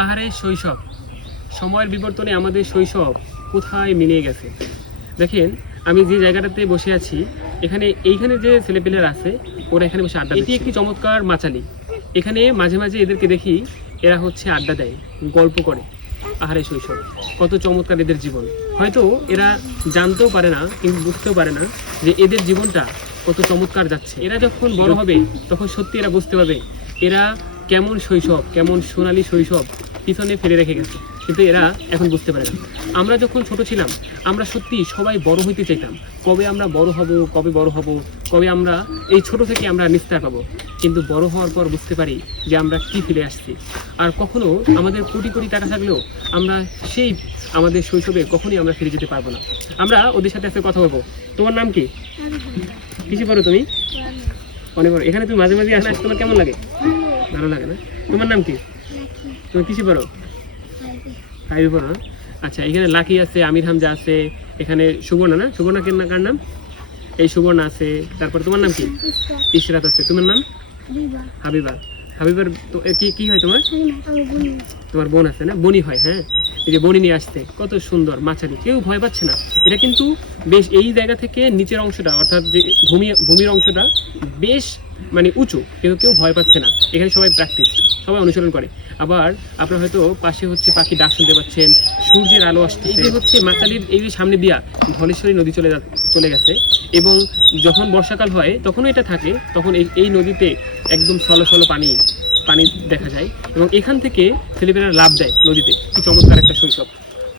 আহারে শৈশব, সময়ের বিবর্তনে আমাদের শৈশব কোথায় মিলিয়ে গেছে। দেখেন আমি যে জায়গাটাতে বসে আছি, এইখানে যে ছেলেপেলেরা আছে ওরা এখানে বসে আড্ডা দিচ্ছে। এটি একটি চমৎকার মাচালি। এখানে মাঝে মাঝে এদেরকে দেখি, এরা হচ্ছে আড্ডা দেয়, গল্প করে। আহারে শৈশব, কত চমৎকার এদের জীবন। হয়তো এরা জানতেও পারে না কিন্তু বুঝতেও পারে না যে এদের জীবনটা কত চমৎকার যাচ্ছে। এরা যখন বড় হবে তখন সত্যি এরা বুঝতে পারবে এরা কেমন শৈশব, কেমন সোনালী শৈশব পিছনে ফেলে রেখে গেছে, কিন্তু এরা এখন বুঝতে পারে না। আমরা যখন ছোট ছিলাম আমরা সত্যি সবাই বড় হইতে চাইতাম, কবে আমরা বড় হব, কবে আমরা এই ছোট থেকে আমরা নিস্তার পাবো। কিন্তু বড় হওয়ার পর বুঝতে পারি যে আমরা কি ফেলে আসছি। আর কখনো আমাদের কোটি কোটি টাকা থাকলেও আমরা সেই আমাদের শৈশবে কখনোই আমরা ফিরে যেতে পারবো না। আমরা ওদের সাথে আজকে কথা বলবো। তোমার নাম কি? কিসে পড়ো তুমি? অনেক বড়। এখানে তুমি মাঝে মাঝে আসলে তোমার কেমন লাগে? ভালো লাগে না? তোমার নাম কি? তুমি কিসে পড়ো? ফাইভে পড়ো না? আচ্ছা, এখানে লাকি আছে, আমির হামজা আছে, এখানে সুবর্ণা, না সুবর্ণা কার নাম? এই সুবর্ণা আছে। তারপর তোমার নাম কি? ইশরাত আছে। তোমার নাম? হাবিবা। হাবিবার কি হয় তোমার? তোমার বোন আছে না? বনি হয়। হ্যাঁ, এই যে বনি নিয়ে আসতে কত সুন্দর মাচারি, কেউ ভয় পাচ্ছে না। এটা কিন্তু বেশ এই জায়গা থেকে নিচের অংশটা অর্থাৎ যে ভূমির অংশটা বেশ মানে উঁচু, কিন্তু কেউ ভয় পাচ্ছে না। এখানে সবাই প্র্যাকটিস, সবাই অনুসরণ করে। আবার আপনারা হয়তো পাশে হচ্ছে পাখি ডাক শুনতে পাচ্ছেন, সূর্যের আলো আসছে। এই যে হচ্ছে মাচালির এই যে সামনে দিয়া ধলেশ্বরী নদী চলে গেছে, এবং যখন বর্ষাকাল হয় তখনও এটা থাকে, তখন এই নদীতে একদম সলো পানি দেখা যায়, এবং এখান থেকে ছেলেমেয়েরা লাভ দেয় নদীতে। কি চমৎকার একটা শৈশব।